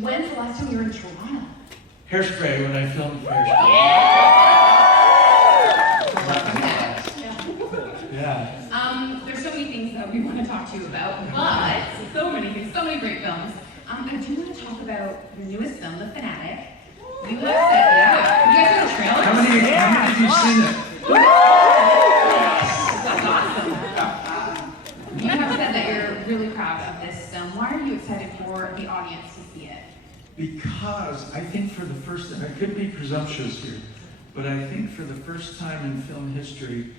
when's the last time you were in Toronto? Hairspray, when I filmed Hairspray. Yeah. There's so many things that we want to talk to you about, but so many things, so many great films. I do want to talk about your newest film, The Fanatic. You have said, you guys saw the trailer? How many of you seen it? That's awesome. You have said that you're really proud of this film. Why are you excited for the audience to see it? Because I think for the first time, I could be presumptuous here, but I think for the first time in film history,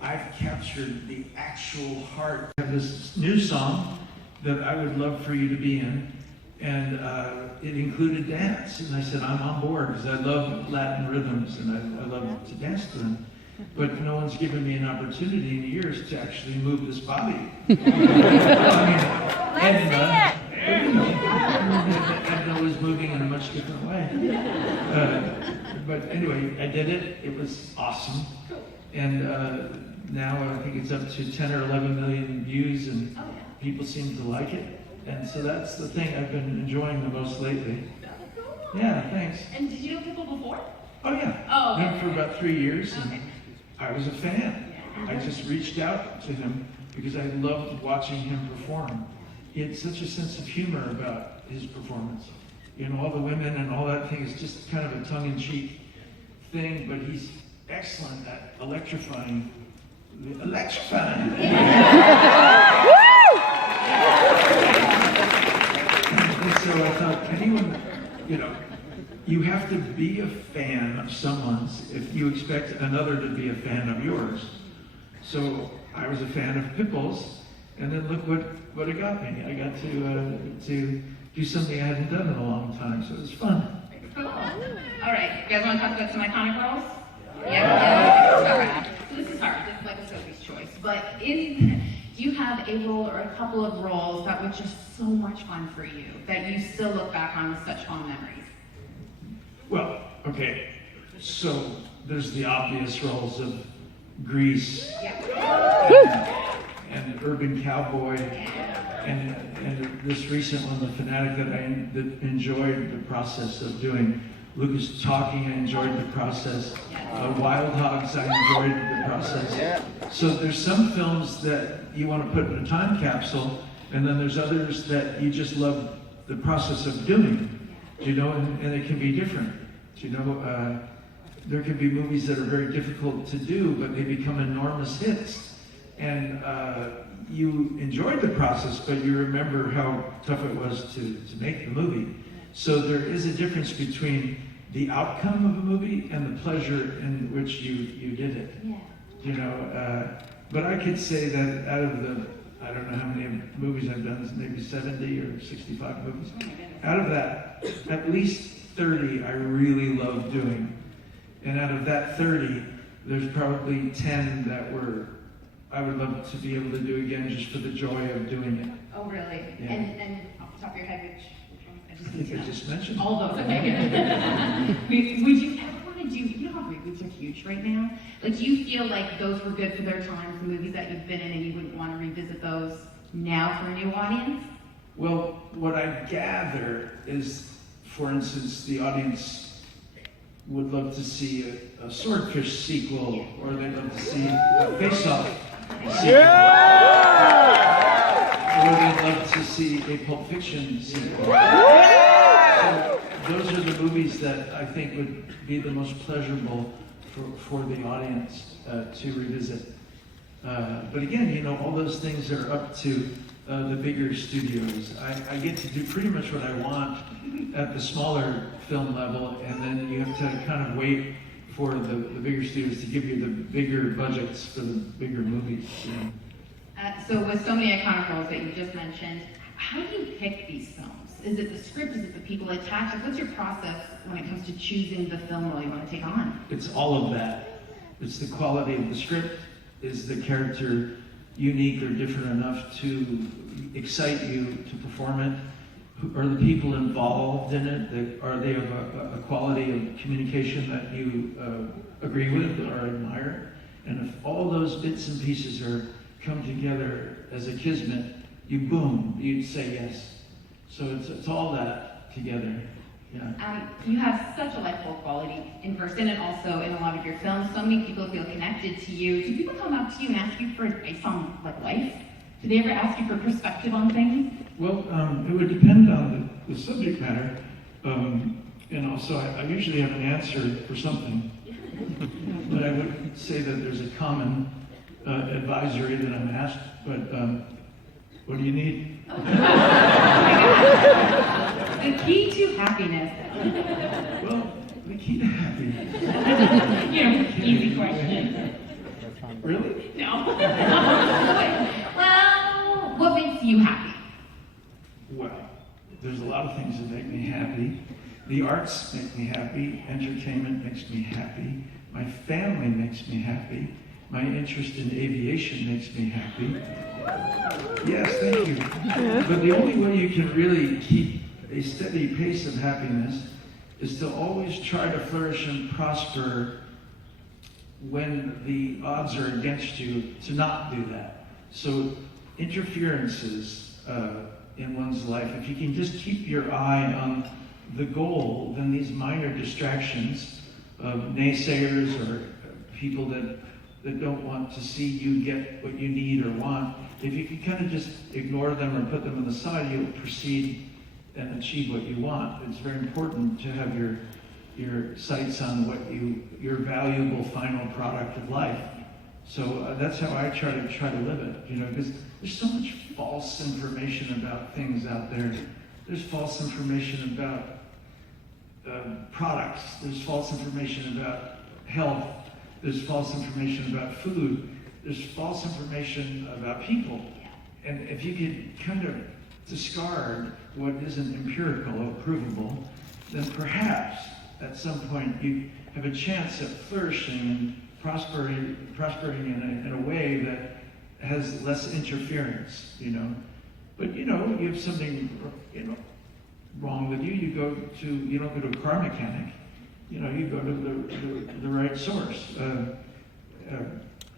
I've captured the actual heart of this new song that I would love for you to be in. And it included dance. And I said, I'm on board because I love Latin rhythms and I love to dance to them. But no one's given me an opportunity in years to actually move this body. Edna was moving in a much different way. But anyway, I did it. It was awesome. And now I think it's up to 10 or 11 million views and people seem to like it. And so that's the thing I've been enjoying the most lately. Yeah, thanks. And did you know people before? Oh yeah. Oh, okay. Known for about 3 years, and I was a fan. I just reached out to him because I loved watching him perform. He had such a sense of humor about his performance. You know, all the women and all that thing is just kind of a tongue-in-cheek thing, but he's excellent at electrifying. Electrifying! And so I thought, anyone, you have to be a fan of someone's if you expect another to be a fan of yours. So I was a fan of Pitbull's, and then look what it got me. I got to do something I hadn't done in a long time, so it was fun. Cool. All right, you guys want to talk about some iconic roles? Yeah. All right. So this is hard. This is like a Sophie's choice, but do you have a role or a couple of roles that were just so much fun for you that you still look back on with such fond memories? Well, okay, so there's the obvious roles of Grease and Urban Cowboy and this recent one, The Fanatic, that I enjoyed the process of doing. Lucas Talking, I enjoyed the process. Wild Hogs, I enjoyed the process. So there's some films that you want to put in a time capsule, and then there's others that you just love the process of doing, and it can be different. There can be movies that are very difficult to do, but they become enormous hits. And you enjoyed the process, but you remember how tough it was to make the movie. So there is a difference between the outcome of a movie and the pleasure in which you did it. But I could say that out of the, I don't know how many movies I've done, maybe 70 or 65 movies. Out of that, at least 30 I really love doing. And out of that 30, there's probably 10 that I would love to be able to do again just for the joy of doing it. Oh, really? Yeah. And off the top of your head, which ones? I think I just mentioned all those. Okay. Would you ever want to do? You know how reboots are huge right now. Like, do you feel like those were good for their time, the movies that you've been in, and you wouldn't want to revisit those now for a new audience? Well, what I gather is, for instance, the audience would love to see a Swordfish sequel, or they'd love to see a Face Off sequel. Or they'd love to see a Pulp Fiction sequel. So those are the movies that I think would be the most pleasurable for the audience to revisit. But again, all those things are up to the bigger studios. I get to do pretty much what I want at the smaller film level, and then you have to kind of wait for the bigger studios to give you the bigger budgets for the bigger movies. So with so many iconic roles that you just mentioned, how do you pick these films? Is it the script? Is it the people attached? Like, what's your process when it comes to choosing the film role you want to take on? It's all of that. It's the quality of the script. Is the character unique or different enough to excite you to perform it? Are the people involved in it? Are they of a quality of communication that you agree with or admire? And if all those bits and pieces come together as a kismet, you'd say yes. So it's all that together. Yeah. You have such a likable quality in person and also in a lot of your films. So many people feel connected to you. Do people come up to you and ask you for advice on like life? Do they ever ask you for perspective on things? Well, it would depend on the subject matter. And also, I usually have an answer for something. But I would say that there's a common advisory that I'm asked, but what do you need? The key to happiness. Well, the key to happiness. Easy question. Really? No. Well, what makes you happy? Well, there's a lot of things that make me happy. The arts make me happy. Entertainment makes me happy. My family makes me happy. My interest in aviation makes me happy. Yes, thank you. But the only way you can really keep a steady pace of happiness is to always try to flourish and prosper when the odds are against you to not do that. So interferences in one's life, if you can just keep your eye on the goal, then these minor distractions of naysayers or people that don't want to see you get what you need or want, if you can kind of just ignore them or put them on the side, you'll proceed and achieve what you want. It's very important to have your sights on what your valuable final product of life. So that's how I try to live it, because there's so much false information about things out there. There's false information about products. There's false information about health. There's false information about food. There's false information about people. And if you could kind of discard what isn't empirical or provable, then perhaps at some point you have a chance at flourishing and prospering in a way that has less interference, But you have something, wrong with you. You don't go to a car mechanic. You go to the right source.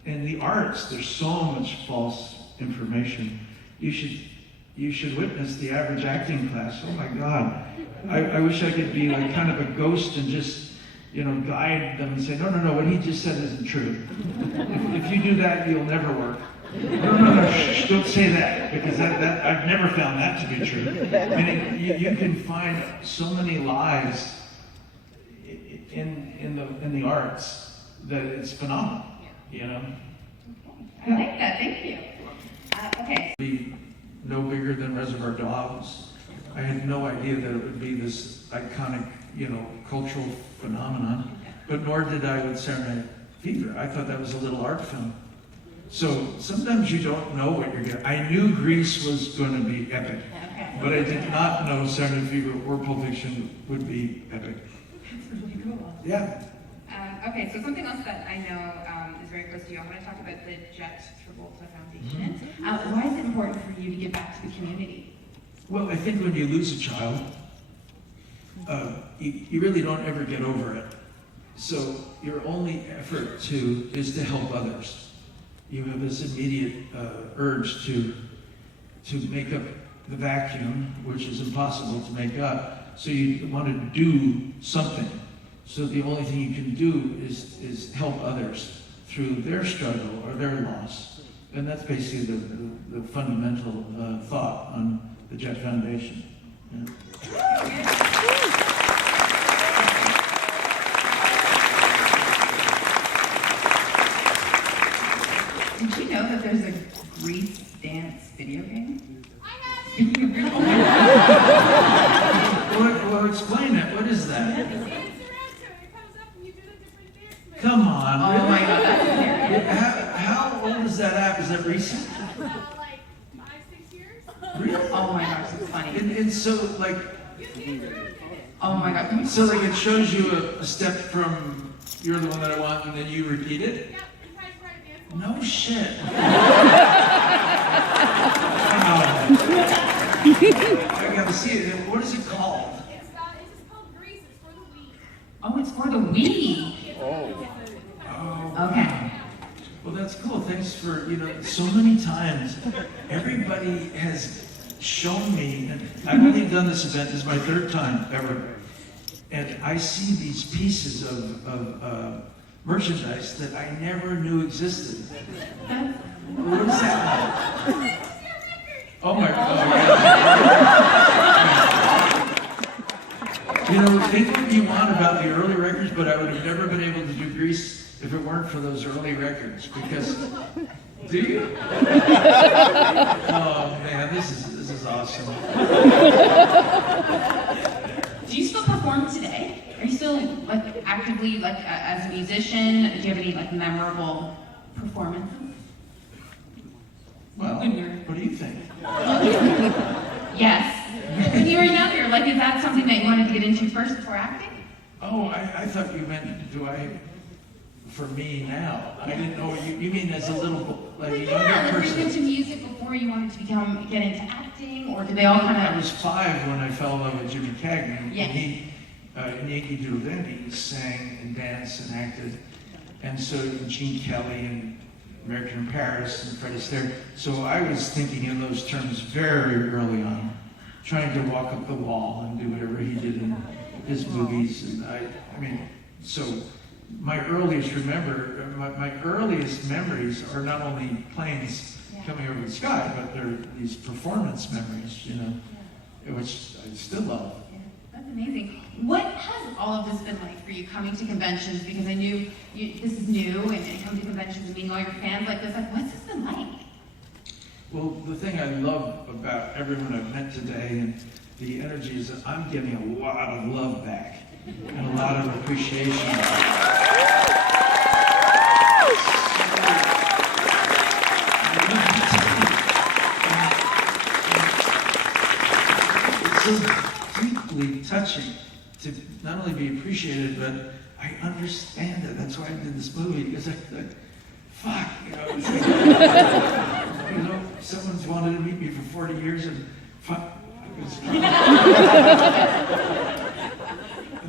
In the arts, there's so much false information. You should witness the average acting class. Oh my God. I wish I could be like kind of a ghost and just, guide them and say, no, what he just said isn't true. If you do that, you'll never work. No, shh, don't say that, because that I've never found that to be true. I mean, you can find so many lies in the arts that it's phenomenal, I like that, thank you. Okay. Be no bigger than Reservoir Dogs. I had no idea that it would be this iconic, cultural phenomenon, but nor did I with Saturday Night Fever. I thought that was a little art film. So sometimes you don't know what you're getting. I knew Grease was going to be epic, but I did not know Saturday Night Fever or Pulp Fiction would be epic. That's really cool. Yeah. Okay, so something else that I know is very close to you. I want to talk about the Travolta Foundation. Why is it important for you to give back to the community? Well, I think when you lose a child, you really don't ever get over it. So your only effort is to help others. You have this immediate urge to make up the vacuum, which is impossible to make up. So you want to do something. So the only thing you can do is help others through their struggle or their loss. And that's basically the fundamental thought on the Jet Foundation. Yeah. Did you know that there's a Grease dance video game? Well, explain it. What is that? Come on. Oh really? my God, that's hilarious. How old is that app? Is that recent? Like 5-6 years. Really? Oh my gosh, it's funny. And so, like, Oh my God. Can we so like it shows you a step from you're the one that I want, and then you repeat it? Yeah, you guys write a dance. No shit. Wow. I gotta see it. What is it called? It's just called Grease. It's for the Wii. Oh, it's for the Wii. Oh. Okay. Well, that's cool. Thanks for, so many times everybody has shown me, and I've only done this event, this is my third time ever, and I see these pieces of merchandise that I never knew existed. What is that? Oh my God. You know, think what you want about the early records, but I would have never been able to do Grease if it weren't for those early records, because, do you? Oh man, this is awesome. Do you still perform today? Are you still like actively like as a musician? Do you have any like memorable performances? Well, what do you think? Yes. When you were younger, like is that something that you wanted to get into first before acting? Oh, I thought you meant, for me now. I didn't know, you mean as a little, like a Yeah, younger like were you person? into music before you wanted to get into acting, or did they all kind I of? was 5 when I fell in love with Jimmy Cagney. Yeah. And he, in Yankee Doodle Dandy, he sang and danced and acted. And so did Gene Kelly and American in Paris and Fred Astaire. So I was thinking in those terms very early on, trying to walk up the wall and do whatever he did in his movies. And I mean, so my earliest memories are not only planes coming over the sky, but they're these performance memories, you know, which I still love. Yeah, that's amazing. What has all of this been like for you coming to conventions? Because I knew this is new, and coming to conventions and meeting all your fans like this. Like, what's this been like? Well, the thing I love about everyone I've met today and the energy is that I'm getting a lot of love back and a lot of appreciation. It's so deeply touching to not only be appreciated, but I understand it. That's why I did this movie, because fuck, you know, it's like, you know, someone's wanted to meet me for 40 years and fuck, and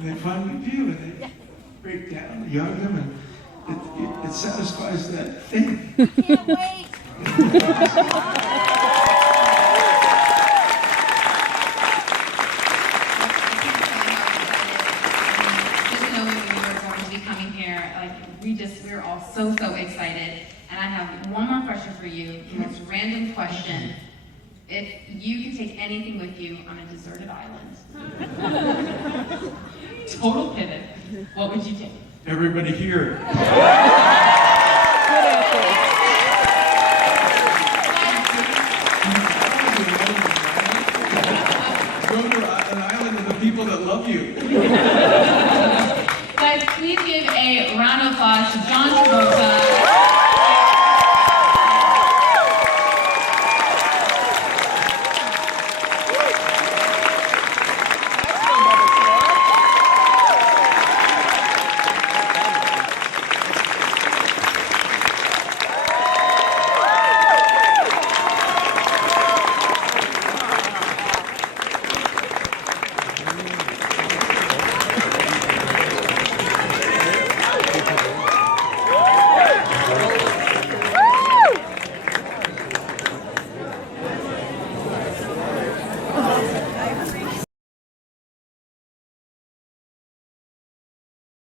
they finally do, and they break down, they hug them, and it satisfies that thing. Can't wait. We're all so excited. And I have one more question for you, the most random question. If you could take anything with you on a deserted island, total pivot, what would you take? Everybody here. Go to an island with the people that love you.